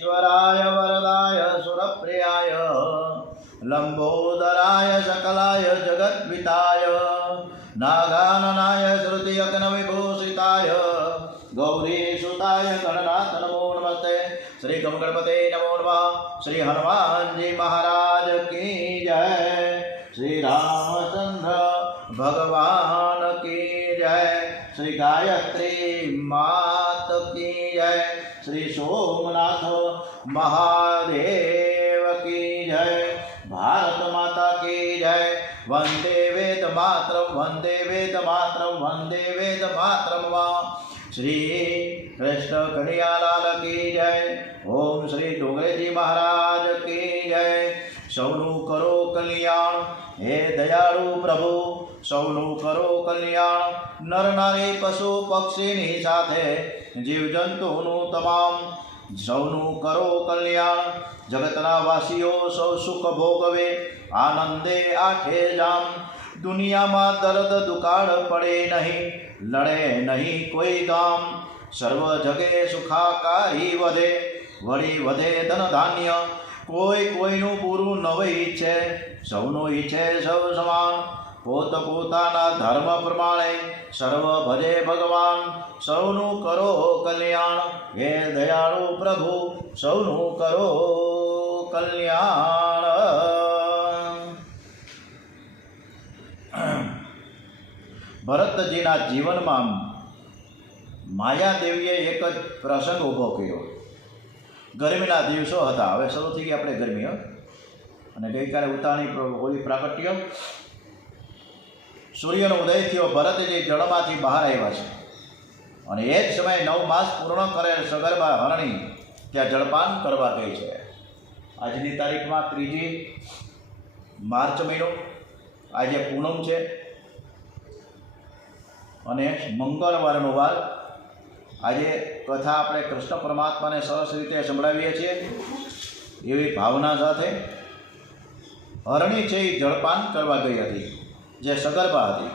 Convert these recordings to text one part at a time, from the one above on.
ईश्वराय वरदाय सुरप्रियाय लंबोदराय सकलाय जगद्विताय नागाननाय श्रुतियज्ञविभूषिताय गौरीसुताय गणनाथ नमो नमस्ते। श्री गणपते नमो नमः। श्री हनुमान जी महाराज की जय। श्री रामचंद्र भगवान की जय। श्री गायत्री मात की जय। श्री सोमनाथ महादेव की जय। भारत माता की जय। वंदे वेद मातरम वंदे वेद मातरम वंदे वेद मातरम। श्री कृष्ण कन्हैयालाल की जय। ओम श्री डोंगरे जी महाराज की जय। सौनु करो कल्याण हे दयाळु प्रभु, सौनु करो कल्याण नर नारी पशु पक्षीनी साथे जीव जंतुनु तमाम सौनु करो कल्याण। जगतना वासीओ सौ सुख भोगवे आनंदे आठे जाम। दुनिया में दर्द दुकाळ पड़े नहीं, लड़े नहीं कोई गाम। सर्व जगे सुखाकारी वधे वળી વધે ધન ધાન્ય। કોઈ કોઈનું પૂરું ન ઈચ્છે, સૌનું ઈચ્છે સૌ સમાન। પોત પોતાના ધર્મ પ્રમાણે સર્વ ભજે ભગવાન। સૌનું કરો કલ્યાણ હે દયાળુ પ્રભુ, સૌનું કરો કલ્યાણ। ભરતજીના જીવનમાં માયાદેવીએ એક જ પ્રસંગ ઊભો કર્યો। ગરમીના દિવસો હતા, હવે શરૂ થઈ ગઈ આપણે ગરમી, અને ગઈકાલે ઉતાણી હોળી પ્રાગટ્ય, સૂર્યનો ઉદય થયો, ભરતજી જળમાંથી બહાર આવ્યા છે, અને એ જ સમયે 9 માસ પૂર્ણ કરેલ સગર્ભા હરણી ત્યાં જળપાન કરવા ગઈ છે। આજની તારીખમાં 3 માર્ચ મહિનો, આજે પૂનમ છે અને મંગળવારનો વાર। આજે કથા આપણે કૃષ્ણ પરમાત્માને સરસ રીતે સંભળાવીએ છીએ એવી ભાવના સાથે હરણી છે એ જળપાન કરવા ગઈ હતી, જે સગર્ભા હતી।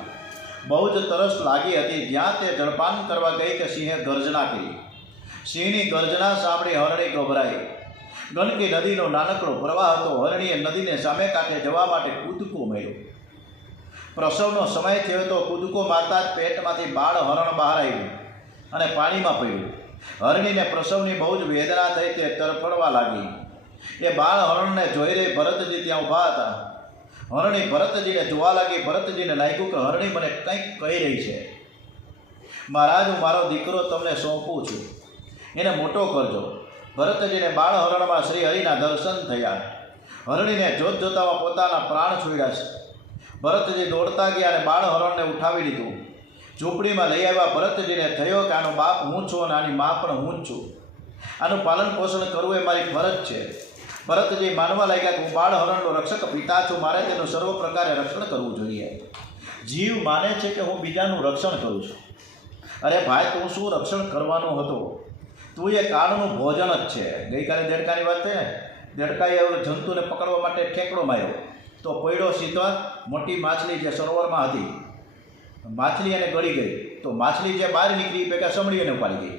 બહુ જ તરસ લાગી હતી। જ્યાં તે જળપાન કરવા ગઈ કે સિંહે ગર્જના કરી। સિંહની ગર્જના સાંભળી હરણી ગભરાઈ। ગંડકી નદીનો નાનકડો પ્રવાહ હતો। હરણીએ નદીને સામે કાંઠે જવા માટે કૂદકો માર્યો। પ્રસવનો સમય થયો તો કૂદકો મારતા જ પેટમાંથી બાળ હરણ બહાર આવ્યું અને પાણીમાં પડ્યું। હરણીને પ્રસવની બહુ જ વેદના થઈ, તે તરફડવા લાગી। એ બાળ હરણને જોઈ રહી ભરતજી ત્યાં ઊભા હતા। હરણી ભરતજીને જોવા લાગી। ભરતજીને લાગ્યું કે હરણી મને કંઈક કહી રહી છે। મહારાજ, હું મારો દીકરો તમને સોંપું છું, એને મોટો કરજો। ભરતજીને બાળ હરણમાં શ્રી હરિના દર્શન થયા। હરણીને જોત જોતામાં પોતાના પ્રાણ છોડ્યા છે। ભરતજી દોડતા ગયા અને બાળ હરણને ઉઠાવી લીધું। ઝૂંપડીમાં લઈ આવ્યા। ભરતજીને થયો કે આનો બાપ હું છું અને આની મા પણ હું જ છું। આનું પાલન પોષણ કરવું એ મારી ફરજ છે। ભરતજી માનવા લાગ્યા કે હું બાળ હરણનો રક્ષક પિતા છું, મારે તેનું સર્વ પ્રકારે રક્ષણ કરવું જોઈએ। જીવ માને છે કે હું બીજાનું રક્ષણ કરું છું। અરે ભાઈ, તું શું રક્ષણ કરવાનો હતો? તું એ કાળનું ભોજન જ છે। ગઈકાલે દેડકાની વાત થઈ ને, દેડકાએ જંતુને પકડવા માટે ઠેકડો માર્યો તો પડ્યો સીધો મોટી માછલી જે સરોવરમાં હતી। માછલી એને ગળી ગઈ તો માછલી જે બહાર નીકળી ભેગા સમડી એને ઉપાડી ગઈ।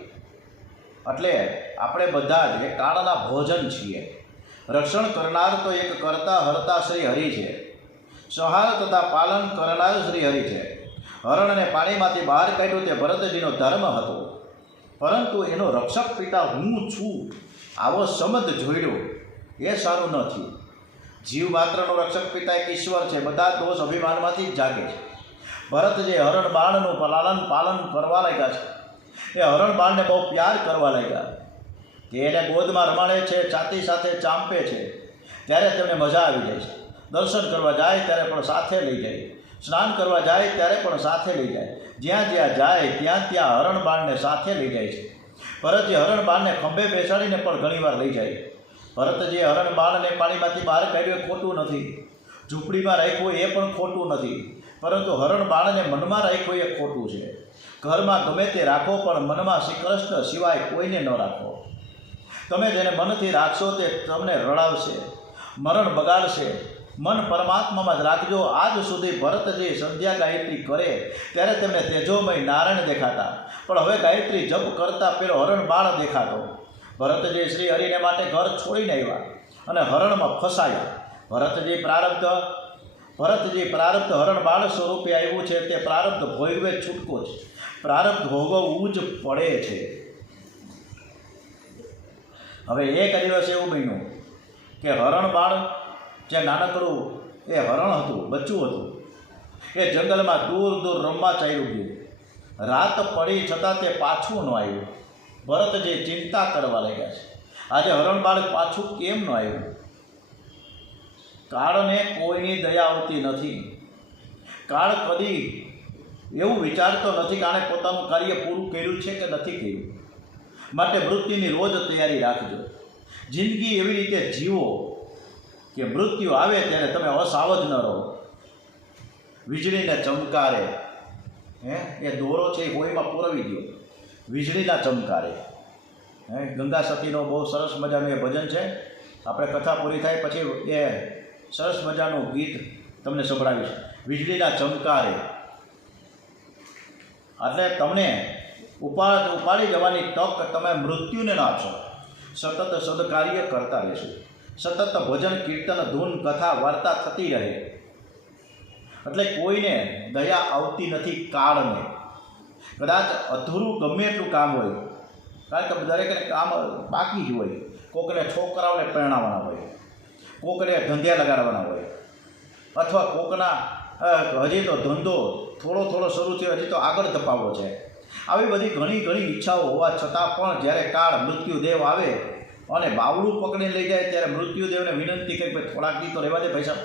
એટલે આપણે બધા જ એ કાળના ભોજન છીએ। રક્ષણ કરનાર તો એક કરતા હરતા શ્રી હરિ છે। સંહાર તથા પાલન કરનાર શ્રી હરિ છે। હરણને પાણીમાંથી બહાર કાઢ્યું તે ભરતજીનો ધર્મ હતો, પરંતુ એનો રક્ષક પિતા હું છું આવો સંબંધ જોડ્યો એ સારું ન થયું। જીવ માત્રનો રક્ષક પિતા એક ઈશ્વર છે। બધા દોષ અભિમાનમાંથી જ જાગે છે। ભરતજી હરણ બાણનું પાલન કરવા લાગ્યા છે। એ હરણ બાણને બહુ પ્યાર કરવા લાગ્યા કે એને ગોદમાં રમાડે છે, છાતી સાથે ચાંપે છે, ત્યારે તેમને મજા આવી જાય છે। દર્શન કરવા જાય ત્યારે પણ સાથે લઈ જાય, સ્નાન કરવા જાય ત્યારે પણ સાથે લઈ જાય, જ્યાં જ્યાં જાય ત્યાં ત્યાં હરણ બાણને સાથે લઈ જાય છે। ભરતજી હરણ બાણને ખંભે બેસાડીને પણ ઘણીવાર લઈ જાય। ભરતજી હરણ બાણને પાણીમાંથી બહાર કાઢ્યું એ ખોટું નથી, ઝૂંપડીમાં રાખ્યું એ પણ ખોટું નથી, પરંતુ હરણ બાણને મનમાં રાખ્યું એ ખોટું છે। ઘરમાં ગમે તે રાખો પણ મનમાં શ્રી કૃષ્ણ સિવાય કોઈને ન રાખો। તમે જેને મનથી રાખશો તે તમને રડાવશે, મરણ બગાડશે। મન પરમાત્મામાં જ રાખજો। આજ સુધી ભરતજી સંધ્યા ગાયત્રી કરે ત્યારે તેમને તેજોમય નારાયણ દેખાતા, પણ હવે ગાયત્રી જપ કરતા પેલો હરણ બાણ દેખાતો। ભરતજી શ્રી હરિને માટે ઘર છોડીને આવ્યા અને હરણમાં ફસાયા. ભરતજી પ્રારબ્ધ હરણ બાળ સ્વરૂપે આવ્યું છે. તે પ્રારબ્ધ ભોગવે છૂટકો છે. પ્રારબ્ધ ભોગવવું જ પડે છે. હવે એક દિવસ એવું બન્યું કે હરણ બાળ જે નાનકડું એ હરણ હતું, બચ્ચું હતું, એ જંગલમાં દૂર દૂર રમવા ચાલ્યું ગયું. રાત પડી છતાં તે પાછું ન આવ્યું. ભરતજી ચિંતા કરવા લાગ્યા છે, આજે હરણ બાળક પાછું કેમ ન આવ્યું? કાળને કોઈની દયા આવતી નથી. કાળ કદી એવું વિચારતો નથી કે આણે પોતાનું કાર્ય પૂરું કર્યું છે કે નથી કર્યું. માટે મૃત્યુની રોજ તૈયારી રાખજો. જિંદગી એવી રીતે જીવો કે મૃત્યુ આવે ત્યારે તમે અસાવધ ન રહો. વીજળીને ચમકારે એ દોરો છે એ કોઈમાં પૂરવી દો. વીજળીના ચમકારે ગંગા સતીનો બહુ સરસ મજાનું એ ભજન છે. આપણે કથા પૂરી થાય પછી એ સરસ મજાનું ગીત તમને સંભળાવીશ. વીજળીના ચમકારે એટલે તમને ઉપાડી જવાની તક તમે મૃત્યુને ન આપશો. સતત સદકાર્ય કરતા રહેશું. સતત ભજન કીર્તન ધૂન કથા વાર્તા થતી રહે. એટલે કોઈને દયા આવતી નથી કાળને. કદાચ અધૂરું ગમે એટલું કામ હોય, કારણ કે દરેકને કામ બાકી જ હોય. કોકને છોકરાઓને પરણાવવાના હોય, કોકને ધંધે લગાડવાના હોય, અથવા કોકના હજી તો ધંધો થોડો શરૂ થયો, હજી તો આગળ ધપાવવો છે. આવી બધી ઘણી ઈચ્છાઓ હોવા છતાં પણ જ્યારે કાળ મૃત્યુદેવ આવે અને બાવડું પકડીને લઈ જાય ત્યારે મૃત્યુદેવને વિનંતી કરી, ભાઈ થોડાક દી તો રહેવા દે પૈસા.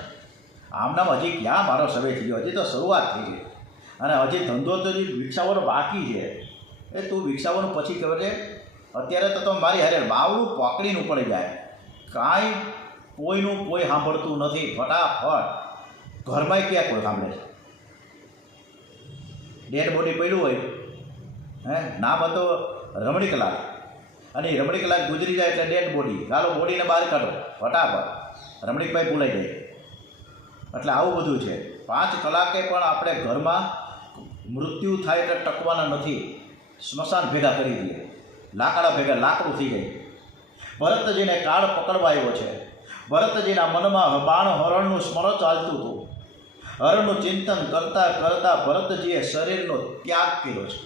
આમનામ હજી ક્યાં મારો સમય થઈ ગયો, હજી તો શરૂઆત થઈ ગઈ અને હજી ધંધો તો હજી વિકસાવવાનો બાકી છે. એ તું વિકસાવવાનું પછી ખબર છે. અત્યારે તો તમે મારી હારે બાવડું પકડીને ઉપડી જાય. કાંઈ કોઈનું કોઈ સાંભળતું નથી. ફટાફટ ઘરમાં ક્યાં કોઈ સાંભળે છે? ડેડ બોડી પડ્યું હોય, નામ હતો રમણીકલાલ, અને એ રમણીકલાલ ગુજરી જાય એટલે ડેડ બોડી, ચાલો બોડીને બહાર કાઢો ફટાફટ. રમણીકભાઈ ભૂલાઈ જાય. એટલે આવું બધું છે. 5 કલાકે પણ આપણે ઘરમાં મૃત્યુ થાય એટલે ટકવાના નથી. સ્મશાન ભેગા કરી દઈએ, લાકડા ભેગા લાકડું થઈ જાય. ભરતજીને કાળ પકડવા આવ્યો છે. ભરતજીના મનમાં બાણ હરણનું સ્મરણ ચાલતું હતું. હરણનું ચિંતન કરતાં કરતાં ભરતજીએ શરીરનો ત્યાગ કર્યો છે.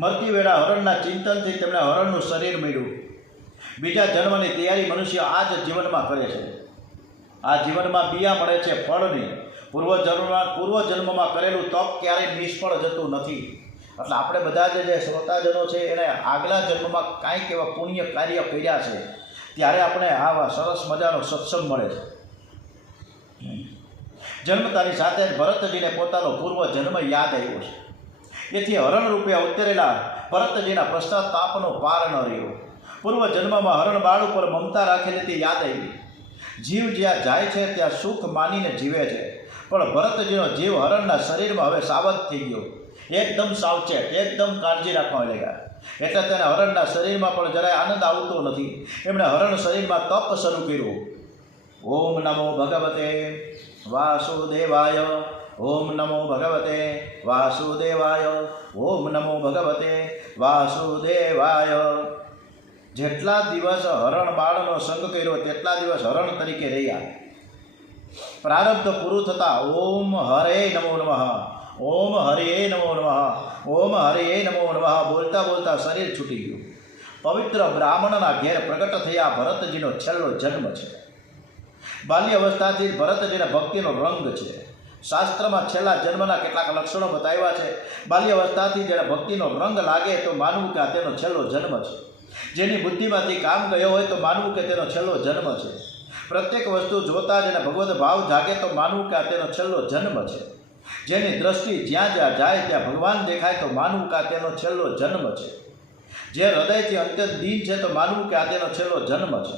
મરતી વેળા હરણના ચિંતનથી તેમણે હરણનું શરીર મળ્યું. બીજા જન્મની તૈયારી મનુષ્ય આ જ જીવનમાં કરે છે. આ જીવનમાં બિયા મળે છે, ફળ નહીં. પૂર્વજન્મમાં કરેલું તપ ક્યારેય નિષ્ફળ જતું નથી. એટલે આપણે બધા જે શ્રોતાજનો છે એને આગલા જન્મમાં કાંઈક એવા પુણ્ય કાર્ય કર્યા છે, ત્યારે આપણે આવા સરસ મજાનો સત્સંગ મળે છે. જન્મતાની સાથે જ ભરતજીને પોતાનો પૂર્વજન્મ યાદ આવ્યો છે. તેથી હરણ રૂપે અવતરેલા ભરતજીના પશ્ચાતાપનો પાર ન રહ્યો. પૂર્વજન્મમાં હરણ બાળ ઉપર મમતા રાખેલી તે યાદ આવી. જીવ જ્યાં જાય છે ત્યાં સુખ માનીને જીવે છે, પણ ભરતજીનો જીવ હરણના શરીરમાં હવે સાવધ થઈ ગયો. એકદમ સાવચેત, એકદમ કાળજી રાખવા લાગ્યા. એટલે તેને હરણના શરીરમાં પણ જરાય આનંદ આવતો નથી. એમણે હરણ શરીરમાં તપ શરૂ કર્યું. ઓમ નમો ભગવતે વાસુદેવાય, ઓમ નમો ભગવતે વાસુદેવાય, ઓમ નમો ભગવતે વાસુદેવાય. જેટલા દિવસ હરણ બાળનો સંગ કર્યો તેટલા દિવસ હરણ તરીકે રહ્યા. પ્રારબ્ધ પૂરું થતાં ઓમ હરે નમો નમઃ, ઓમ હરે નમો નમઃ, ઓમ હરે નમો નમઃ બોલતા બોલતા શરીર છૂટી ગયું. પવિત્ર બ્રાહ્મણના ઘેર પ્રગટ થયા ભરતજીનો છેલ્લો જન્મ છે. બાલ્ય અવસ્થાથી ભરતજીને ભક્તિનો રંગ છે. શાસ્ત્રમાં છેલ્લા જન્મના કેટલાક લક્ષણો બતાવ્યા છે. બાલ્ય અવસ્થાથી જ્યારે ભક્તિનો રંગ લાગે તો માનવું કે આ તેનો છેલ્લો જન્મ છે. જેની બુદ્ધિમાંથી કામ ગયો હોય તો માનવું કે તેનો છેલ્લો જન્મ છે. પ્રત્યેક વસ્તુ જોતા જ એને ભગવત ભાવ જાગે તો માનવું કે આ તેનો છેલ્લો જન્મ છે. જેની દ્રષ્ટિ જ્યાં જ્યાં જાય ત્યાં ભગવાન દેખાય તો માનવું કે આ તેનો છેલ્લો જન્મ છે. જે હૃદયથી અત્યંત દીન છે તો માનવું કે આ તેનો છેલ્લો જન્મ છે.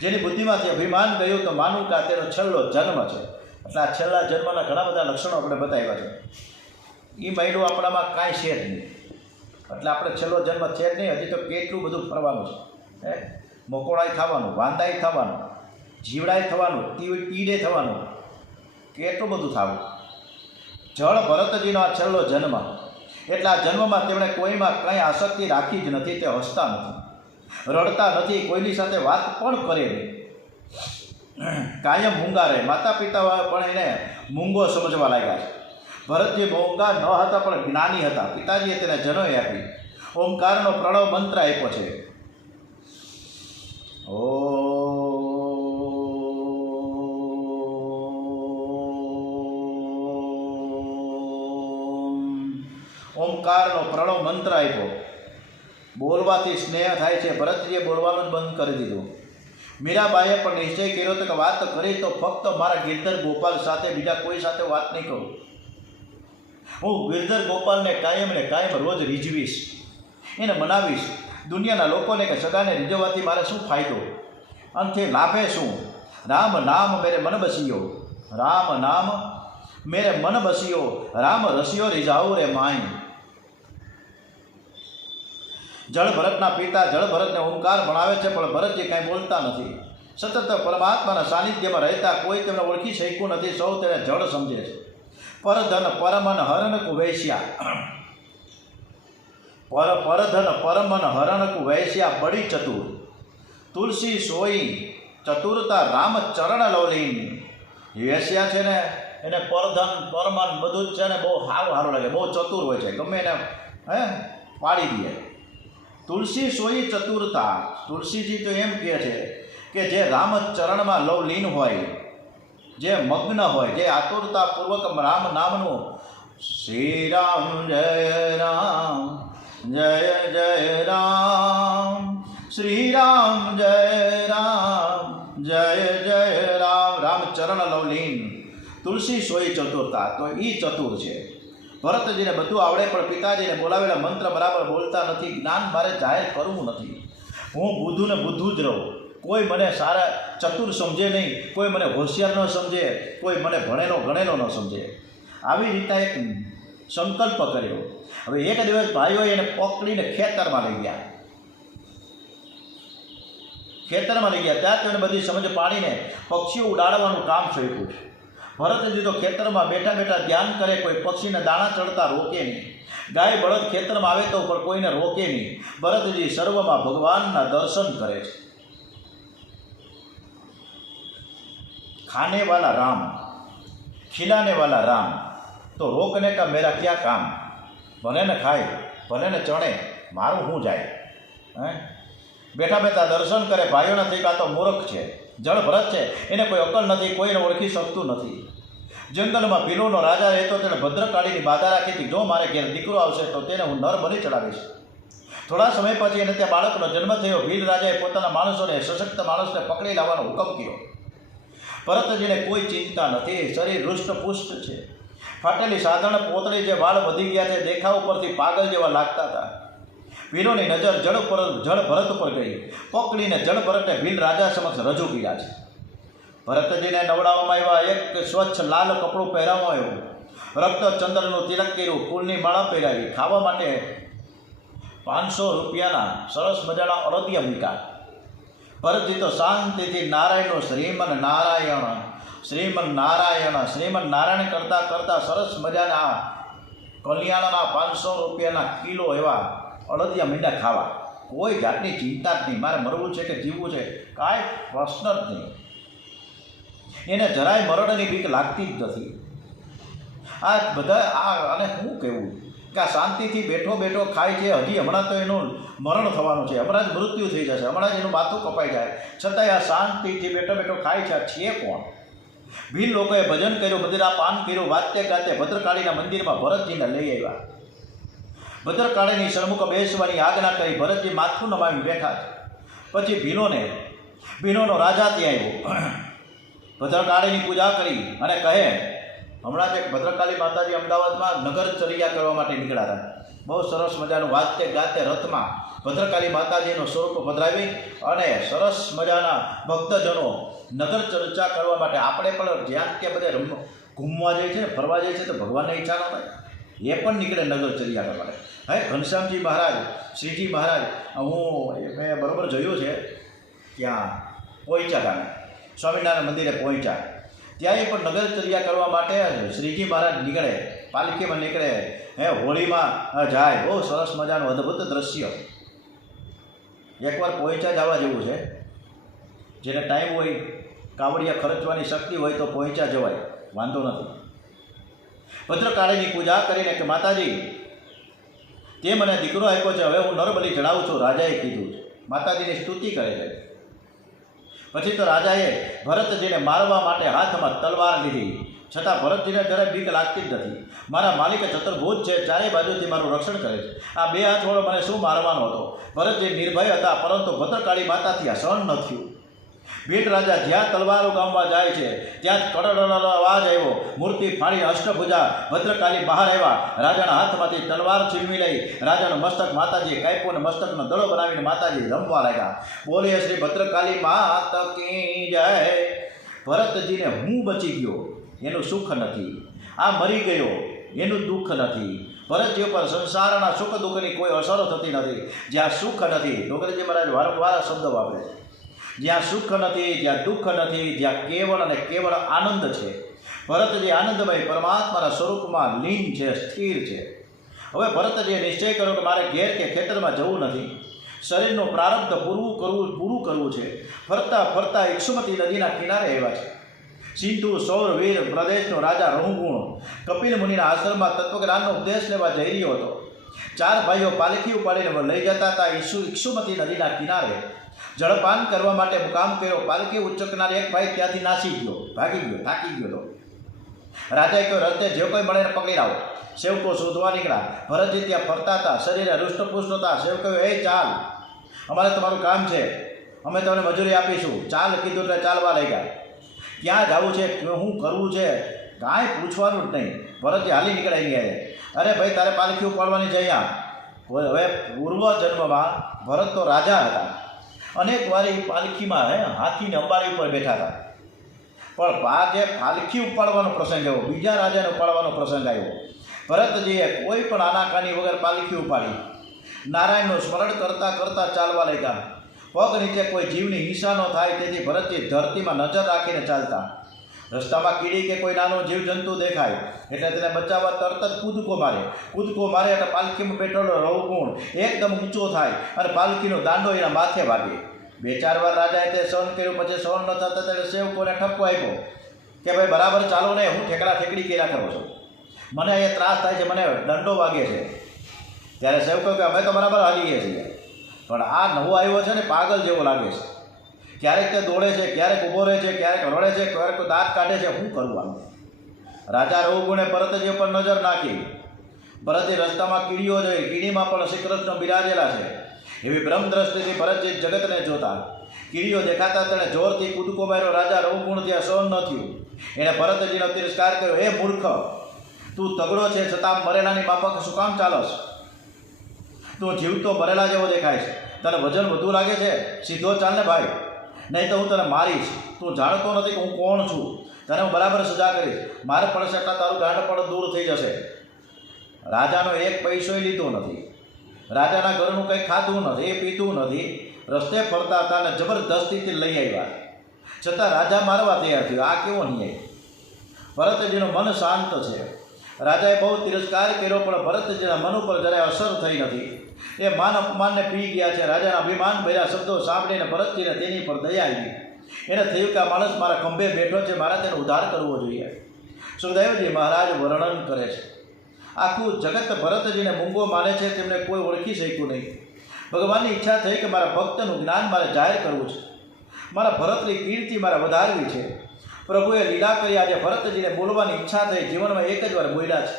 જેની બુદ્ધિમાંથી અભિમાન ગયું તો માનવું કે આ તેનો છેલ્લો જન્મ છે. એટલે આ છેલ્લા જન્મના ઘણા બધા લક્ષણો આપણે બતાવ્યા છે. એ મહિનો આપણામાં કાંઈ છે જ નહીં. એટલે આપણે છેલ્લો જન્મ છે જ નહીં. હજી તો કેટલું બધું ફરવાનું છે. મકોડાય થવાનું, વાંદાય થવાનું, જીવડાય થવાનું, તીડે થવાનું, કેટલું બધું થવું. જળ ભરતજીનો આ છેલ્લો જન્મ. એટલે આ જન્મમાં તેમણે કોઈમાં કંઈ આસક્તિ રાખી જ નથી. તે હસતા નથી. રડતા નથી, કોઈની સાથે વાત પણ કરે નહીં, કાયમ મૂંગા રહે. માતા પિતા પણ એને મૂંગો સમજવા લાગ્યા છે. ભરતજી મૂંગા ન હતા પણ જ્ઞાની હતા. પિતાજીએ તેને જનોઈ આપી. ઓમકારનો પ્રણવ મંત્ર આપ્યો છે. ઓમકારનો પ્રણવ મંત્ર આપ્યો. બોલવાથી સ્નેહ થાય છે. ભરતજીએ બોલવાનું જ બંધ કરી દીધું. મીરાબાઈએ પણ નિશ્ચય કર્યો હતો કે વાત કરી તો ફક્ત મારા ગિરધર ગોપાલ સાથે, બીજા કોઈ સાથે વાત નહીં કરું. હું ગિરધર ગોપાલને કાયમ રોજ રીઝવીશ, એને મનાવીશ. દુનિયાના લોકોને કે સગાને રીઝવવાથી મારે શું ફાયદો, અંતે લાભે શું? રામ નામ મેરે મન બસિયો, રામ નામ મેરે મન બસિયો, રામ રસિયો રીઝાઉ રે માઈ. જળ ભરતના પિતા જળ ભરતને ઓમકાર ભણાવે છે, પણ ભરતજી કાંઈ બોલતા નથી. સતત પરમાત્માના સાનિધ્યમાં રહેતા કોઈ તેમને ઓળખી શક્યું નથી. સૌ તેને જળ સમજે છે. પરધન પરમન હરણ કુવૈશ્યા, પરધન પરમન હરણ કુવૈશ્યા બડી ચતુર, તુલસી સોઈ ચતુરતા રામ ચરણ લવલીન. વેશ્યા છે ને એને પરધન પરમન બધું જ છે ને બહુ સારું લાગે, બહુ ચતુર હોય છે, ગમે એને પાડી દે. તુલસી સોઈ ચતુરતા, તુલસીજી તો એમ કહે છે કે જે રામ ચરણમાં લવલીન હોય, જે મગ્ન હોય, જે આતુરતાપૂર્વક રામ નામનું શ્રી રામ જય રામ જય જય રામ, શ્રી રામ જય રામ જય જય રામ, રામ ચરણ લવલીન. તુલસી સોઈ ચતુરતા, તો એ ચતુર છે. ભરતજીને બધું આવડે પણ પિતાજીને બોલાવેલા મંત્ર બરાબર બોલતા નથી. જ્ઞાન મારે જાહેર કરવું નથી. હું બુદ્ધું ને બુદ્ધું જ રહું. કોઈ મને સારા ચતુર સમજે નહીં, કોઈ મને હોશિયાર ન સમજે, કોઈ મને ભણેલો ગણેલો ન સમજે. આવી રીતના એક સંકલ્પ કર્યો. હવે એક દિવસ ભાઈઓએ એને પકડીને ખેતરમાં લઈ ગયા. ત્યાં તો એને બધી સમજ પાડીને પક્ષીઓ ઉડાડવાનું કામ શોધ્યું છે. ભરતજી તો ખેતરમાં બેઠા ધ્યાન કરે, કોઈ પક્ષીને દાણા ચડતા રોકે નહીં. ગાય બળદ ખેતરમાં આવે તો પણ કોઈને રોકે નહીં. ભરતજી સર્વમાં ભગવાનના દર્શન કરે છે. खाने वाला राम, खिलाने वाला राम, तो रोकने का मेरा क्या काम? भले ने खाए भले ने चढ़े, मारू हूँ जाए. બેઠા દર્શન કરે. ભાઈઓને થઈ આ તો મૂર્ખ છે, જળ ભરત છે, એને કોઈ અકલ નથી, કોઈને ઓળખી શકતું નથી. જંગલમાં ભીલોનો રાજા રહેતો, તેણે ભદ્રકાળીની બાધા રાખી હતી, જો મારે ઘેર દીકરો આવશે તો તેને હું નર બની ચડાવીશ. થોડા સમય પછી એને ત્યાં બાળકનો જન્મ થયો. ભીલ રાજાએ પોતાના માણસોને, સશક્ત માણસને પકડી લાવવાનો હુકમ કર્યો. ભરતજીને કોઈ ચિંતા નથી. શરીર હૃષ્ટપુષ્ટ છે. ફાટેલી સાધારણ પોતળી, જે વાળ વધી ગયા છે, દેખાવ ઉપરથી પાગલ જેવા લાગતા હતા. ભીલોની નજર જળ ભરત ઉપર ગઈ. પકડીને જળ ભરતને ભીલ રાજા સમક્ષ રજૂ કર્યા છે. ભરતજીને નવડાવવામાં આવ્યા. એક સ્વચ્છ લાલ કપડું પહેરાવવામાં આવ્યું. રક્તચંદ્રનું તિલક કર્યું. ફૂલની માળા પહેરાવી. ખાવા માટે 500 રૂપિયાના સરસ મજાના અડદિયા મૂક્યા. ભરતજી તો શાંતિથી નારાયણનું શ્રીમન નારાયણ કરતા સરસ મજાના કલ્યાણના 500 રૂપિયાના કિલો એવા અડદિયા મીંડા ખાવા. કોઈ જાતની ચિંતા જ નહીં. મારે મરવું છે કે જીવવું છે, કાંઈ પ્રશ્ન જ નહીં. એને જરાય મરણની બીક લાગતી જ નથી. આ બધા અને શું કહેવું કે આ શાંતિથી બેઠો ખાય છે. હજી હમણાં તો એનું મરણ થવાનું છે, હમણાં જ મૃત્યુ થઈ જશે, હમણાં જ એનું માથું કપાઈ જાય, છતાંય આ શાંતિથી બેઠો ખાય છે. આ છે કોણ? ભીલ લોકોએ ભજન કર્યું, મદિરા પાન કર્યું, વાતે ગાતે ભદ્રકાળીના મંદિરમાં ભરતજીને લઈ આવ્યા. ભદ્રકાળીની સન્મુખ બેસવાની આજ્ઞા કરી. ભરતજી માથું નમાવી બેઠા છે. પછી ભીલોનો રાજા ત્યાં આવ્યો. ભદ્રકાળીની પૂજા કરી અને કહે, હમણાં જ એક ભદ્રકાળી માતાજી અમદાવાદમાં નગરચર્યા કરવા માટે નીકળ્યા હતા. બહુ સરસ મજાનું વાતે ગાતે રથમાં ભદ્રકાળી માતાજીનું સ્વરૂપ પધરાવી અને સરસ મજાના ભક્તજનો નગર ચર્ચા કરવા માટે. આપણે પણ જ્યાં ત્યાં બધે ઘૂમવા જાય છે ને, ફરવા જાય છે, તો ભગવાનને ઈચ્છા ન થાય એ પણ નીકળે નગરચર્યા કરવા માટે. હવે ઘનશ્યામજી મહારાજ, શ્રીજી મહારાજ, મેં બરાબર જોયું છે, ત્યાં પહોંચ્યા ગામે સ્વામિનારાયણ મંદિરે પહોંચ્યા. ત્યાં પણ નગરચર્યા કરવા માટે શ્રીજી મહારાજ નીકળે, પાલખીમાં નીકળે, હોળીમાં જાય. બહુ સરસ મજાનું અદ્ભુત દ્રશ્ય. એકવાર પહોંચ્યા જવા જેવું છે. જેને ટાઈમ હોય, કાવડિયા ખર્ચવાની શક્તિ હોય તો પહોંચ્યા જવાય, વાંધો નથી. ભદ્રકાળીની પૂજા કરીને કે માતાજી તે મને દીકરો આપ્યો છે, હવે હું નરબલી ચડાવું છું, રાજાએ કીધું છે. માતાજીની સ્તુતિ કરે છે. પછી તો રાજાએ ભરતજીને મારવા માટે હાથમાં તલવાર લીધી, છતાં ભરતજીને જરાય બીક લાગતી જ નથી. મારા માલિક ચતુર્ભુજ છે, ચારે બાજુથી મારું રક્ષણ કરે છે. આ બે હાથવાળો મને શું મારવાનો હતો? ભરતજી નિર્ભય હતા, પરંતુ ભદ્રકાળી માતાથી આ સહન ન થયું. ભીટ રાજા જ્યાં તલવારો ગામમાં જાય છે ત્યાં જ કડડડનો અવાજ આવ્યો. મૂર્તિ ફાડીને અષ્ટભુજા ભદ્રકાળી બહાર આવ્યા. રાજાના હાથમાંથી તલવાર છીનવી લઈ રાજાનું મસ્તક માતાજીએ કાપ્યું અને મસ્તકનો દડો બનાવીને માતાજી રમવા લાગ્યા. બોલીએ શ્રી ભદ્રકાળી માત કી જય. ભરતજીને હું બચી ગયો એનું સુખ નથી, આ મરી ગયો એનું દુઃખ નથી. ભરતજી ઉપર સંસારના સુખ દુઃખની કોઈ અસર થતી નથી. જ્યાં સુખ નથી, ડોગરજી મહારાજ વારંવાર શબ્દ વાપરે છે, જ્યાં સુખ નથી, જ્યાં દુઃખ નથી, જ્યાં કેવળ અને કેવળ આનંદ છે. ભરતજી આનંદમય પરમાત્માના સ્વરૂપમાં લીન છે, સ્થિર છે. હવે ભરતજીએ નિશ્ચય કર્યો કે મારે ઘેર કે ખેતરમાં જવું નથી, શરીરનું પ્રારબ્ધ પૂરું કરવું છે. ફરતા ફરતા ઇક્ષુમતી નદીના કિનારે આવ્યા છે. સિંધુ સૌર વીર પ્રદેશનો રાજા રહુગુણ કપિલ મુનિના આશ્રમમાં તત્વજ્ઞાનનો ઉપદેશ લેવા જઈ રહ્યો હતો. ચાર ભાઈઓ પાલખી ઉપાડીને લઈ જતા હતા. ઇક્ષુમતી નદીના કિનારે જળપાન કરવા માટે મુકામ કર્યો. પાલખી ઉચ્ચકનાર એક ભાઈ ત્યાંથી નાસી ગયો, ભાગી ગયો, થાકી ગયો હતો. રાજાએ કહ્યું રસ્તે જે કોઈ મળે પકડી લાવો. સેવકો શોધવા નીકળ્યા. ભરતજી ત્યાં ફરતા હતા, શરીરે હૃષ્ટપુષ્ટ હતા. સેવકોએ એ ચાલ, અમારે તમારું કામ છે, અમે તમને મજૂરી આપીશું, ચાલ કીધું એટલે ચાલવા લઈ ગયા. ક્યાં જવું છે, શું કરવું છે, કાંઈ પૂછવાનું જ નહીં. ભરતજી હાલી નીકળાઈ ગયા. અરે ભાઈ તારે પાલખી ઉપાડવાની છે અહીંયા. હવે પૂર્વ જન્મમાં ભરત તો રાજા હતા. અનેક વાર એ પાલખીમાં હાથીને અંબાડી ઉપર બેઠા હતા. પણ આ જે પાલખી ઉપાડવાનો પ્રસંગ આવ્યો, બીજા રાજાને ઉપાડવાનો પ્રસંગ આવ્યો. ભરતજીએ કોઈ પણ આનાકાની વગર પાલખી ઉપાડી. નારાયણનું સ્મરણ કરતાં કરતાં ચાલવા લાગ્યા. પગ નીચે કોઈ જીવની હિંસા ન થાય તેથી ભરતજી ધરતીમાં નજર રાખીને ચાલતા. રસ્તામાં કીડી કે કોઈ નાનો જીવજંતુ દેખાય એટલે તેને બચાવવા તરત જ કૂદકો મારે એટલે પાલખીમાં બેઠેલો રહુગુણ એકદમ ઊંચો થાય અને પાલખીનો દાંડો એના માથે વાગે. 2-4 વાર રાજાએ તે સહન કર્યું. પછી સહન ન થતા ત્યારે સેવકોને ઠપકો આપ્યો કે ભાઈ બરાબર ચાલો ને, હું ઠેકડી કર્યા કરું છું, મને અહીંયા ત્રાસ થાય છે, મને દંડો વાગે છે. ત્યારે સેવકો કે અમે તો બરાબર હાલીએ છીએ, પણ આ નવો આવ્યો છે ને પાગલ જેવો લાગે છે. ક્યારેક તે દોડે છે, ક્યારેક ઊભો રહે છે, ક્યારેક રડે છે, ક્યારેક દાંત કાઢે છે, શું કરવાનું? રાજા રહુગુણે ભરતજી ઉપર નજર નાખી. ભરતજી રસ્તામાં કીડીઓ જોઈ, કીડીમાં પણ શ્રી કૃષ્ણ બિરાજેલા છે. એવી બ્રહ્મ દ્રષ્ટિથી ભરતજી જગતને જોતા. કીડીઓ દેખાતા તેણે જોરથી કૂદકો માર્યો. રાજા રહુગુણ ત્યાં સહન ન થયું. એણે ભરતજીનો તિરસ્કાર કર્યો. હે મૂર્ખ, તું તગડો છે છતાં મરેલાની માફક શું કામ ચાલસ? તું જીવતો મરેલા જેવો દેખાય છે. તને વજન વધુ લાગે છે? સીધો ચાલ ને ભાઈ, નહીં તો હું તને મારીશ. તું જાણતો નથી કે હું કોણ છું. તને હું બરાબર સજા કરીશ. મારે પડશે એટલા તારું ગાંડ પણ દૂર થઈ જશે. રાજાનો એક પૈસોય લીધો નથી. રાજાના ઘરનું કંઈ ખાધું નથી, પીધું નથી. રસ્તે ફરતા હતા અને જબરદસ્તીથી લઈ આવ્યા. છતાં રાજા મારવા તૈયાર થયો. આ કેવો ન્યાય? ભરતજીનું મન શાંત છે. રાજાએ બહુ તિરસ્કાર કર્યો પણ ભરતજીના મન ઉપર જરાય અસર થઈ નથી. એ માન અપમાનને પી ગયા છે. રાજાના અભિમાન ભર્યા શબ્દો સાંભળીને ભરતજીને તેની પર દયા આવી. એને થયું કે આ માણસ મારા ખંભે બેઠો છે, મારે તેનો ઉદ્ધાર કરવો જોઈએ. સુખદેવજી મહારાજ વર્ણન કરે છે. આખું જગત ભરતજીને મૂંગો માને છે, તેમને કોઈ ઓળખી શક્યું નહીં. ભગવાનની ઈચ્છા થઈ કે મારા ભક્તનું જ્ઞાન મારે જાહેર કરવું છે, મારા ભરતની કીર્તિ મારે વધારવી છે. પ્રભુએ લીલા કરી. આજે ભરતજીને બોલવાની ઈચ્છા થઈ. જીવનમાં એક જ વાર બોલ્યા છે,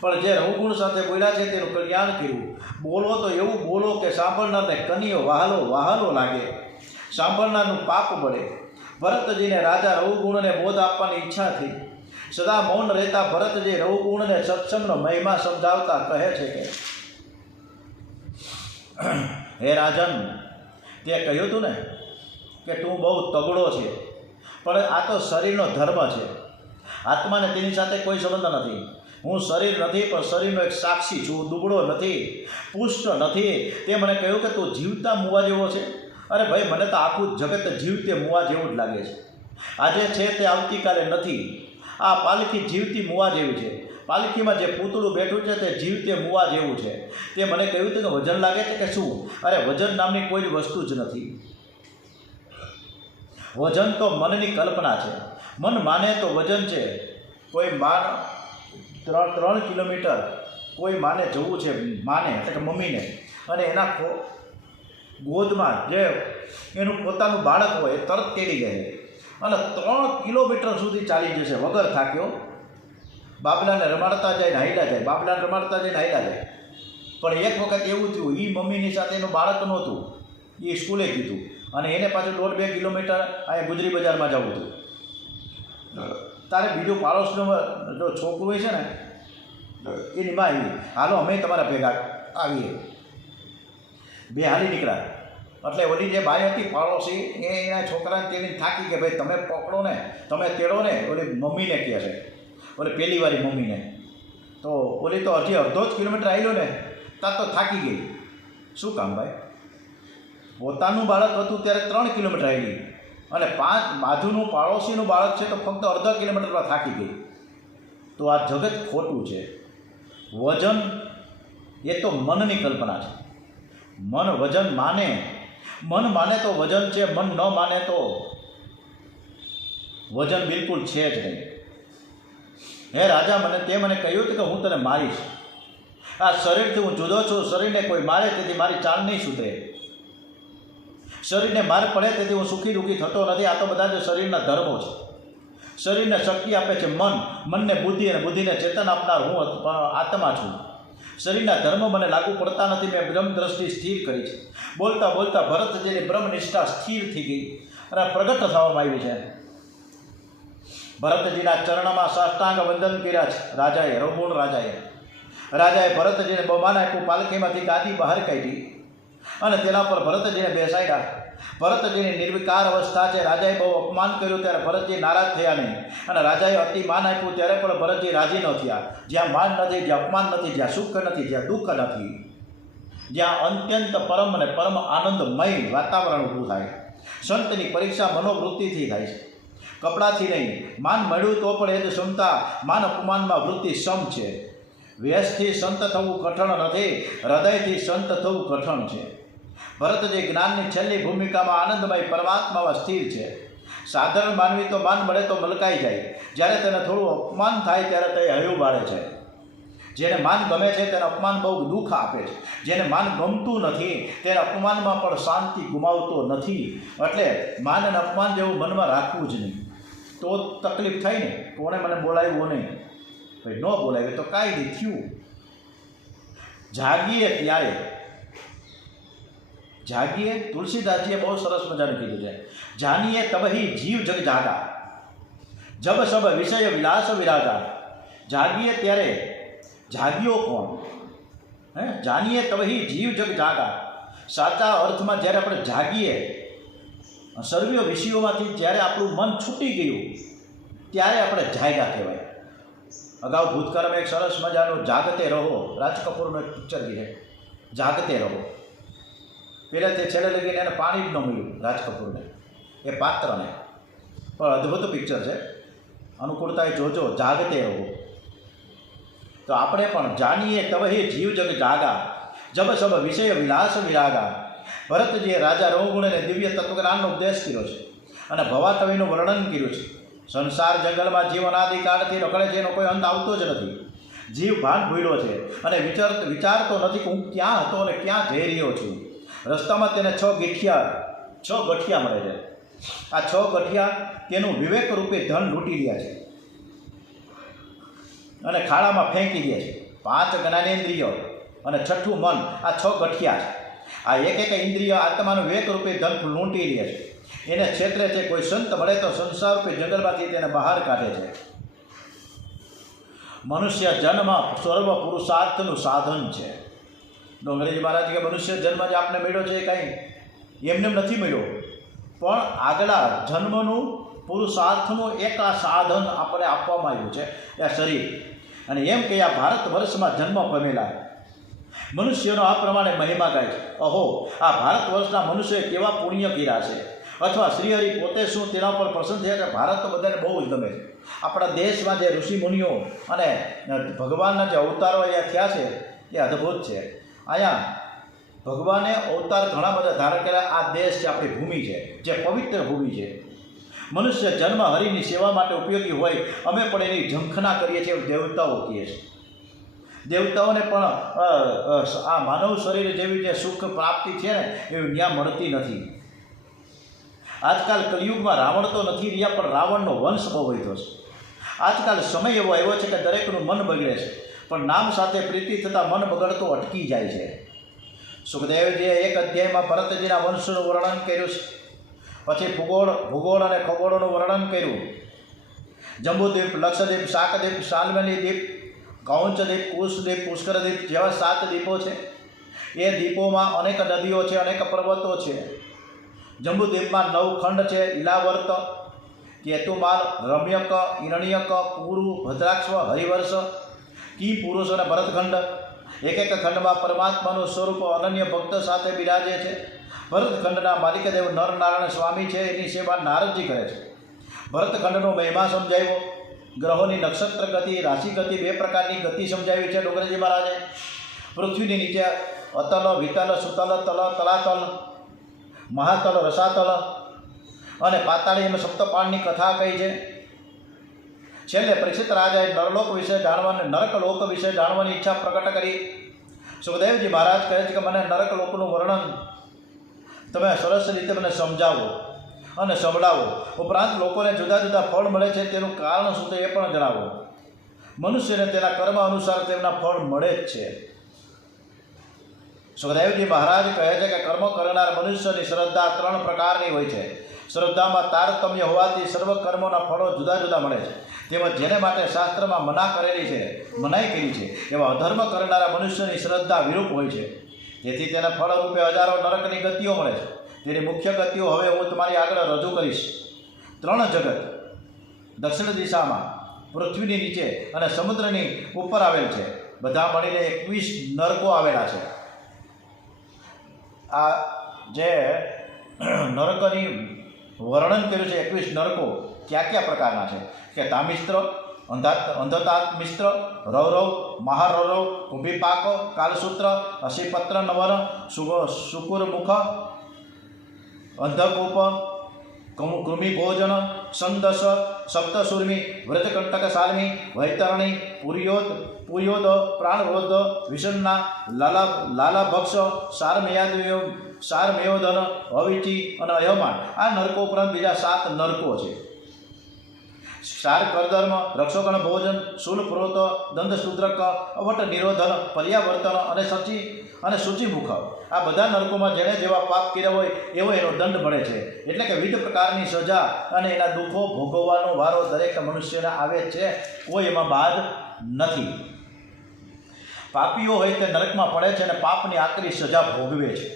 પણ જે રહુગુણ સાથે બોલ્યા છે તેનું કલ્યાણ કર્યું. બોલો તો એવું બોલો કે સાંભળનારને કનીઓ વહાલો લાગે, સાંભળનારનું પાપ બળે. ભરતજીને રાજા રહુગુણને બોધ આપવાની ઈચ્છા થઈ. સદા મૌન રહેતા ભરતજી રહુગુણને સત્સંગનો મહિમા સમજાવતા કહે છે કે હે રાજન, તે કહ્યું હતું ને કે તું બહુ તગડો છે, પણ આ તો શરીરનો ધર્મ છે. આત્માને તેની સાથે કોઈ સંબંધ નથી. હું શરીર નથી, પણ શરીરનો એક સાક્ષી છું. દુબળો નથી, પુષ્ટ નથી. તે મને કહ્યું કે તું જીવતા મુવા જેવો છે. અરે ભાઈ, મને તો આખું જગત જીવતે મુવા જેવું જ લાગે છે. આજે છે તે આવતીકાલે નથી. આ પાલખી જીવતી મુવા જેવી છે. પાલખીમાં જે પૂતળું બેઠું છે તે જીવ તે મુવા જેવું છે. તે મને કહ્યું હતું કે વજન લાગે છે કે શું? અરે વજન નામની કોઈ વસ્તુ જ નથી. વજન તો મનની કલ્પના છે. મન માને તો વજન છે. કોઈ માન 3 કિલોમીટર કોઈ માને જવું છે, માને એટલે કે મમ્મીને, અને એના ગોદમાં જે એનું પોતાનું બાળક હોય એ તરત તેડી ગયે અને 3 કિલોમીટર સુધી ચાલી જશે વગર થાક્યો. બાબલાને રમાડતા જાય ને હાઈલા જાય, બાબલાને રમાડતા જાય ને હાઈલા જાય. પણ એક વખત એવું થયું, એ મમ્મીની સાથે એનું બાળક નહોતું, એ સ્કૂલે કીધું, અને એને પાછું 1.5-2 કિલોમીટર અહીંયા ગુજરી બજારમાં જવું હતું. તારે બીજું પાડોશનું જો છોકરું હોય છે ને એની માં આવી, હાલો અમે તમારા ભેગા આવીએ. 2 હાલી નીકળ્યા. એટલે ઓલી જે બાઈ હતી પાડોશી એ એના છોકરાને તેની થાકી કે ભાઈ તમે પકડો ને, તમે તેડો ને, ઓલી મમ્મીને કહે છે, ઓલી પહેલી વારી મમ્મીને. તો ઓલી તો હજી અડધો જ કિલોમીટર આવેલો ને ત્યાં તો થાકી ગઈ. શું કામ ભાઈ? પોતાનું બાળક હતું ત્યારે 3 કિલોમીટર આવી અને 5 બાજુનું પાડોશીનું બાળક છે તો ફક્ત અડધા કિલોમીટરમાં થાકી ગઈ. તો આ જગત ખોટું છે. વજન એ તો મનની કલ્પના છે. મન વજન માને, મન માને તો વજન છે, મન ન માને તો વજન બિલકુલ છે જ નહીં. હે રાજા, મને કહ્યું હતું કે હું તને મારીશ. આ શરીરથી હું જુદો છું. શરીરને કોઈ મારે તેથી મારી ચાલ નહીં સુધરે. શરીરને માર પડે તેથી હું સુખી દુઃખી થતો નથી. આ તો બધા જ શરીરના ધર્મો છે. શરીરને શક્તિ આપે છે મન, મનને બુદ્ધિ, અને બુદ્ધિને ચેતન આપનાર હું આત્મા છું. શરીરના ધર્મ મને લાગુ પડતા નથી. મેં બ્રહ્મ દ્રષ્ટિ સ્થિર કરી છે. બોલતા બોલતા ભરતજીની બ્રહ્મનિષ્ઠા સ્થિર થઈ ગઈ અને પ્રગટ થવામાં આવી છે. ભરતજીના ચરણમાં સાષ્ટાંગ વંદન કર્યા છે રાજાએ, રઘુણ રાજાએ ભરતજીને બહુમાન આપ્યું. પાલખીમાંથી ગાદી બહાર કાઢી અને તેના પર ભરતજીને બેસાડ્યા. ભરતજીની નિર્વિકાર અવસ્થા છે. રાજાએ બહુ અપમાન કર્યું ત્યારે ભરતજી નારાજ થયા નહીં, અને રાજાએ અતિ માન આપ્યું ત્યારે પણ ભરતજી રાજી ન થયા. જ્યાં માન નથી, જ્યાં અપમાન નથી, જ્યાં સુખ નથી, જ્યાં દુઃખ નથી, જ્યાં અત્યંત પરમ અને પરમ આનંદમય વાતાવરણ ઊભું થાય. સંતની પરીક્ષા મનોવૃત્તિથી થાય છે, કપડાથી નહીં. માન મળ્યું તો પણ એ જ ક્ષમતા, માન અપમાનમાં વૃત્તિ સમ છે. વેશથી સંત થવું કઠણ નથી, હૃદયથી સંત થવું કઠણ છે. ભરતજી જ્ઞાનની છેલ્લી ભૂમિકામાં આનંદમય પરમાત્મામાં સ્થિર છે. સાધારણ માનવી તો માન મળે તો મલકાઈ જાય, જ્યારે તેને થોડું અપમાન થાય ત્યારે તે હૈયું બાળે છે. જેને માન ગમે છે તેને અપમાન બહુ દુઃખ આપે છે. જેને માન ગમતું નથી તેને અપમાનમાં પણ શાંતિ ગુમાવતો નથી. એટલે માન અને અપમાન જેવું મનમાં રાખવું જ નહીં. તો તકલીફ થાય ને, કોણે મને બોલાવ્યો નહીં, ભાઈ ન બોલાવ્યો તો કાંઈ નહીં થયું. જાગીએ, તુલસીદાસજીએ બહુ સરસ મજાનું કીધું છે. જાનીએ તબહી જીવ જગ જાગા, જબ સબ વિષય વિલાસ વિરાગા. જાગીએ ત્યારે જાગ્યો કોણ? જાનીએ તબહી જીવ જગ જાગા. સાચા અર્થમાં જ્યારે આપણે જાગીએ, સર્વ વિષયોમાંથી જ્યારે આપણું મન છૂટી ગયું ત્યારે આપણે જાગ્યા કહેવાય. અગાઉ ભૂતકાળમાં એક સરસ મજાનું જાગતે રહો, રાજ કપૂરનું એક પિક્ચર છે, જાગતે રહો. પહેલાં તે છેલ્લે લગીને એને પાણી જ ન મળ્યું રાજ કપૂરને, એ પાત્રને. પણ અદ્ભુત પિક્ચર છે, અનુકૂળતાએ જોજો, જાગતે રહો. તો આપણે પણ જાનીએ તબહી જીવ જગ જાગા, જબ સબ વિષય વિલાસ વિરાગા. ભરતજીએ રાજા રઘુગુણને દિવ્ય તત્વજ્ઞાનનો ઉપદેશ કર્યો છે અને ભવાટવીનું વર્ણન કર્યું છે. સંસાર જંગલમાં જીવ અનાદિકાળથી રખડે છે, એનો કોઈ અંત આવતો જ નથી. જીવ ભાન ભૂલ્યો છે અને વિચારતો નથી કે હું ક્યાં હતો અને ક્યાં જઈ રહ્યો છું. રસ્તામાં તેને 6 ગઠિયા મળે છે. આ 6 ગઠિયા તેનું વિવેક રૂપે ધન લૂંટી રહ્યા છે અને ખાડામાં ફેંકી દે છે. 5 જ્ઞાનેન્દ્રિયો અને 6ઠું મન, આ 6 ગઠિયા છે. આ એક ઇન્દ્રિય આત્માનું વિવેક રૂપે ધન લૂંટી લે છે, એને ક્ષેત્રે છે. કોઈ સંત મળે તો સંસાર રૂપે જંગલમાંથી તેને બહાર કાઢે છે. મનુષ્ય જન્મ સર્વ પુરુષાર્થનું સાધન છે. ડોંગરેજી મહારાજ કે મનુષ્ય જન્મ જે આપને મળ્યો છે એ કાંઈ એમને નથી મળ્યો, પણ આગલા જન્મનું પુરુષાર્થનું એક આ સાધન આપણે આપવામાં આવ્યું છે, એ શરીર. અને એમ કે આ ભારત વર્ષમાં જન્મ પામેલા મનુષ્યનો આ પ્રમાણે મહિમા ગાય છે. અહો, આ ભારત વર્ષના મનુષ્ય કેવા પુણ્ય કર્યા છે. અથવા શ્રીહરિ પોતે શું તેના ઉપર પ્રસન્ન થયા છે. ભારત તો બધાને બહુ જ ગમે છે. આપણા દેશમાં જે ઋષિ મુનિઓ અને ભગવાનના જે અવતારો અહીંયા થયા છે એ અદ્ભુત છે. અહીંયા ભગવાને અવતાર ઘણા બધા ધારણ કર્યા. આ દેશ છે, આપણી ભૂમિ છે, જે પવિત્ર ભૂમિ છે. મનુષ્ય જન્મ હરિની સેવા માટે ઉપયોગી હોય, અમે પણ એની ઝંખના કરીએ છીએ, દેવતાઓ કહીએ છીએ. દેવતાઓને પણ આ માનવ શરીર જેવી જે સુખ પ્રાપ્તિ છે ને એવી ન્યા મળતી નથી. આજકાલ કલિયુગમાં રાવણ તો નથી રહ્યા, પણ રાવણનો વંશ બહુ વધ્યો છે. આજકાલ સમય એવો આવ્યો છે કે દરેકનું મન બગડે છે, પણ નામ સાથે પ્રીતિ થતાં મન બગડતો અટકી જાય છે. સુખદેવજીએ એક અધ્યાયમાં ભરતજીના વંશનું વર્ણન કર્યું છે. પછી ભૂગોળ અને ખગોળનું વર્ણન કર્યું. જંબુદ્વીપ, લક્ષદ્વીપ, શાકદ્વીપ, શાલ્મલી દ્વીપ, કૌંચદ્વીપ, કુશદ્વીપ, પુષ્કરદ્વીપ જેવા 7 દ્વીપો છે. એ દ્વીપોમાં અનેક નદીઓ છે, અનેક પર્વતો છે. જંબુદ્વીપમાં 9 ખંડ છે: ઇલાવર્ત, કેતુમાલ, રમ્યક, ઈરણ્યક, પુરુ, ભદ્રાક્ષ, હરિવર્ષ, કી પુરુષ અને ભરતખંડ. એક ખંડમાં પરમાત્માનું સ્વરૂપ અનન્ય ભક્ત સાથે બિરાજે છે. ભરતખંડના માલિકદેવ નરનારાયણ સ્વામી છે, એની સેવા નારદજી કરે છે. ભરતખંડનો મહિમા સમજાવ્યો. ગ્રહોની નક્ષત્ર ગતિ, રાશિ ગતિ, 2 પ્રકારની ગતિ સમજાવી છે ડોંગરજી મહારાજે. પૃથ્વીની નીચે અતલ, વિતલ, સુતલ, તલ, તલાતલ, મહાતલ, રસાતલ અને પાતાળી એમ સપ્તપાળની કથા કહી છે. છેલ્લે પરીક્ષિત રાજાએ નરલોક વિશે જાણવાની, નરકલોક વિશે જાણવાની ઈચ્છા પ્રકટ કરી. સુખદેવજી મહારાજ કહે છે કે મને નરકલોકનું વર્ણન તમે સરસ રીતે મને સમજાવો અને સંભળાવો. ઉપરાંત લોકોને જુદા જુદા ફળ મળે છે, તેનું કારણ શું છે એ પણ જણાવો. મનુષ્યને તેના કર્મ અનુસાર તેમના ફળ મળે જ છે. સુખદેવજી મહારાજ કહે છે કે કર્મ કરનાર મનુષ્યની શ્રદ્ધા 3 પ્રકારની હોય છે. શ્રદ્ધામાં તારતમ્ય હોવાથી સર્વ કર્મોના ફળો જુદા જુદા મળે છે. તેમજ જેને માટે શાસ્ત્રમાં મનાઈ કરી છે એવા અધર્મ કરનારા મનુષ્યની શ્રદ્ધા વિરૂપ હોય છે. તેથી તેને ફળ રૂપે હજારો નરકની ગતિઓ મળે છે. તેની મુખ્ય ગતિઓ હવે હું તમારી આગળ રજૂ કરીશ. 3 જગત દક્ષિણ દિશામાં, પૃથ્વીની નીચે અને સમુદ્રની ઉપર આવેલ છે. બધા મળીને 21 નરકો આવેલા છે. આ જે નરકની વર્ણન કર્યું છે 21 નરકો કયા પ્રકારના છે કે તામિસ્ત્ર, અંધતામિસ્ત્ર, રૌરવ, મહારૌરવ, કુંભીપાક, કાલસૂત્ર, અશીપત્ર નવર, શુકુરમુખ, અંધકૂપ, કૃમિભોજન, સંદસ, સપ્તસુર્મી, વ્રજકંટક શાલ્મી, વૈતરણી, પુર્યોદ, પ્રાણવૃદ્ધ, વિષન્ના, લાલાભક્ષ, સારમેયોદન, અવિચી અને અયમાન. આ નરકો ઉપરાંત બીજા 7 નરકો છે. સાર કરધર્મ, રક્ષોગણ ભોજન, શૂલપ્રોત, દંડશૂદ્રક, અવટ નિરોધન, પર્યાવર્તન અને શુચિમુખ. આ બધા નરકોમાં જેણે જેવા પાપ કર્યા હોય એવો એનો દંડ મળે છે. એટલે કે વિવિધ પ્રકારની સજા અને એના દુઃખો ભોગવવાનો વારો દરેક મનુષ્યને આવે છે. કોઈ એમાં બાદ નથી. પાપીઓ હોય તે નરકમાં પડે છે અને પાપની આકરી સજા ભોગવે છે.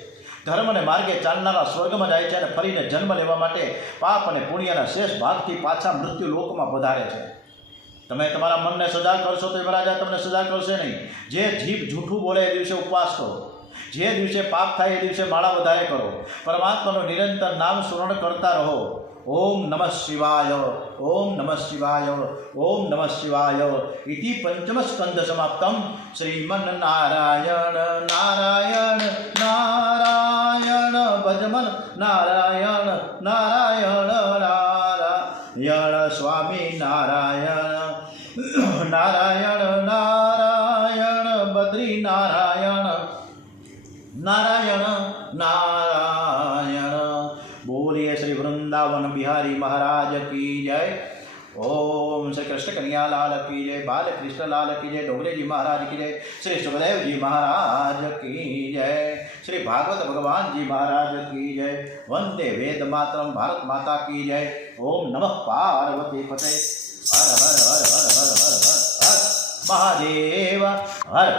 ધર્મ અને માર્ગે ચાલનારા સ્વર્ગમાં જાય છે અને ફરીને જન્મ લેવા માટે પાપ અને પુણ્યના શેષ ભાગથી પાછા મૃત્યુ લોકમાં પધારે છે. તમે તમારા મનને સજા કરશો તો મહારાજા તમને સજા કરશે નહીં. જે જીભ જૂઠું બોલે એ દિવસે ઉપવાસ કરો. જે દિવસે પાપ થાય એ દિવસે માળા વધારે કરો. પરમાત્માનું નિરંતર નામ સ્મરણ કરતા રહો. ઓમ નમઃ શિવાય, ઓમ નમઃ શિવાય, ઓમ નમઃ શિવાય. ઇતિ પંચમ સ્કંદ સમાપ્તમ. શ્રીમન નારાયણ નારાયણ નારાયણ ભજમન નારાયણ નારાયણ નારાયણ સ્વામી નારાયણ નારાયણ નારાયણ બદ્રી નારાયણ નારાયણ નારાયણ. બોલીએ શ્રી વૃંદાવન બિહારી મહારાજ કી જય. ઓમ શ્રી કૃષ્ણ કનૈયા લાલ કી જય. બાલકૃષ્ણ લાલ કી જય. ડોંગરેજી મહારાજ કી જય. શ્રી સુખદેવજી મહારાજ કી જય. શ્રી ભાગવત ભગવાનજી મહારાજ કી જય. વંદે વેદ માતરમ. ભારત માતા કી જય. ઓમ નમઃ પાર્વતી પતે. હર હર હર હર હર હર હર મહાદેવ હર.